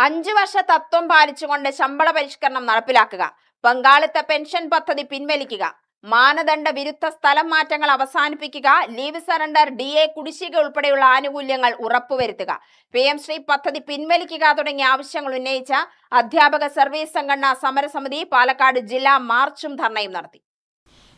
5 വർഷ തത്വം പാലിച്ചുകൊണ്ട് ശമ്പള പരിഷ്കരണം നടപ്പിലാക്കുക, പങ്കാളിത്ത പെൻഷൻ പദ്ധതി പിൻവലിക്കുക, മാനദണ്ഡ വിരുദ്ധ സ്ഥലം മാറ്റങ്ങൾ അവസാനിപ്പിക്കുക, ലീവ് സറണ്ടർ, DA കുടിശ്ശിക ഉൾപ്പെടെയുള്ള ആനുകൂല്യങ്ങൾ ഉറപ്പുവരുത്തുക, PM ശ്രീ പദ്ധതി പിൻവലിക്കുക തുടങ്ങിയ ആവശ്യങ്ങൾ ഉന്നയിച്ച അധ്യാപക സർവീസ് സംഘടനാ സമരസമിതി പാലക്കാട് ജില്ലാ മാർച്ചും ധർണയും നടത്തി.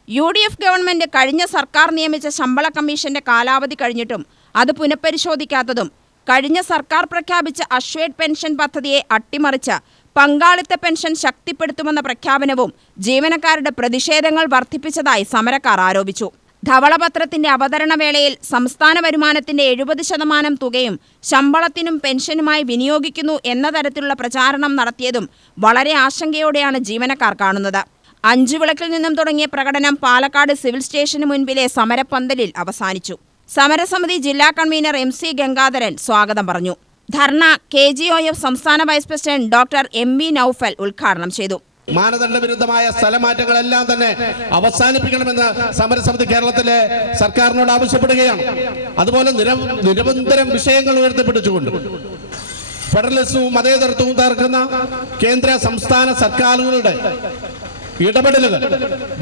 UDF ഗവൺമെന്റ് കഴിഞ്ഞ സർക്കാർ നിയമിച്ച ശമ്പള കമ്മീഷന്റെ കാലാവധി കഴിഞ്ഞിട്ടും അത് പുനഃപരിശോധിക്കാത്തതും, കഴിഞ്ഞ സർക്കാർ പ്രഖ്യാപിച്ച അശ്വേഡ് പെൻഷൻ പദ്ധതിയെ അട്ടിമറിച്ച് പങ്കാളിത്ത പെൻഷൻ ശക്തിപ്പെടുത്തുമെന്ന പ്രഖ്യാപനവും ജീവനക്കാരുടെ പ്രതിഷേധങ്ങൾ വർദ്ധിപ്പിച്ചതായി സമരക്കാർ ആരോപിച്ചു. ധവളപത്രത്തിന്റെ അവതരണ വേളയിൽ സംസ്ഥാന വരുമാനത്തിന്റെ 70% തുകയും ശമ്പളത്തിനും പെൻഷനുമായി വിനിയോഗിക്കുന്നു എന്ന തരത്തിലുള്ള പ്രചാരണം നടത്തിയതും വളരെ ആശങ്കയോടെയാണ് ജീവനക്കാർ കാണുന്നത്. 5 വിളക്കിൽ നിന്നും തുടങ്ങിയ പ്രകടനം പാലക്കാട് സിവിൽ സ്റ്റേഷന് മുൻപിലെ സമരപ്പന്തലിൽ അവസാനിച്ചു. സമരസമിതി ജില്ലാ കൺവീനർ MC ഗംഗാധരൻ സ്വാഗതം പറഞ്ഞു. ധർണ KGOF സംസ്ഥാന vice president doctor MV Noufal ഉദ്ഘാടനം ചെയ്തു. മാനദണ്ഡ വിരുദ്ധമായ സ്ഥലമാറ്റങ്ങളെല്ലാം തന്നെ അവസാനിപ്പിക്കണമെന്ന് സമരസമിതി കേരളത്തിലെ സർക്കാരിനോട് ആവശ്യപ്പെടുകയാണ്. അതുപോലെ നിരന്തരം വിഷയങ്ങൾ ഉയർത്തിപ്പിടിച്ചുകൊണ്ട് ഫെഡറലിസവും മതേതരത്വവും തകർക്കുന്ന കേന്ദ്ര സംസ്ഥാന സർക്കാരുകളുടെ ഇടപെടലുകൾ,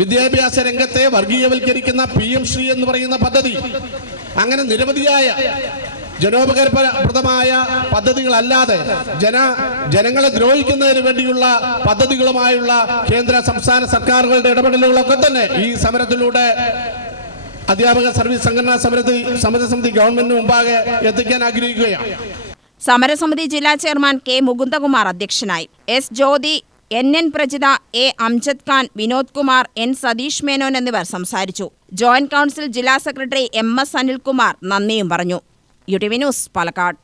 വിദ്യാഭ്യാസ രംഗത്തെ വർഗീയവൽക്കരിക്കുന്ന PM ശ്രീ എന്ന് പറയുന്ന പദ്ധതി, അങ്ങനെ നിരവധിയായ ജനോപകാരപ്രദമായ പദ്ധതികളല്ലാതെ ജനങ്ങളെ ദ്രോഹിക്കുന്നതിന് വേണ്ടിയുള്ള പദ്ധതികളുമായുള്ള കേന്ദ്ര സംസ്ഥാന സർക്കാരുകളുടെ ഇടപെടലുകളൊക്കെ തന്നെ ഈ സമരത്തിലൂടെ അധ്യാപക സർവീസ് സംഘടനാ സമരസമിതി ഗവൺമെന്റിന് മുമ്പാകെ എത്തിക്കാൻ ആഗ്രഹിക്കുകയാണ്. സമരസമിതി ജില്ലാ ചെയർമാൻ K മുകുന്ദകുമാർ അധ്യക്ഷനായി. S Jyothi, NN Prajitha, A Amjad Khan, Vinod Kumar, N Satheesh Menon എന്നിവർ സംസാരിച്ചു. ജോയിന്റ് കൗൺസിൽ ജില്ലാ സെക്രട്ടറി MS അനിൽകുമാർ നന്ദിയും പറഞ്ഞു. UTV news Palakkad.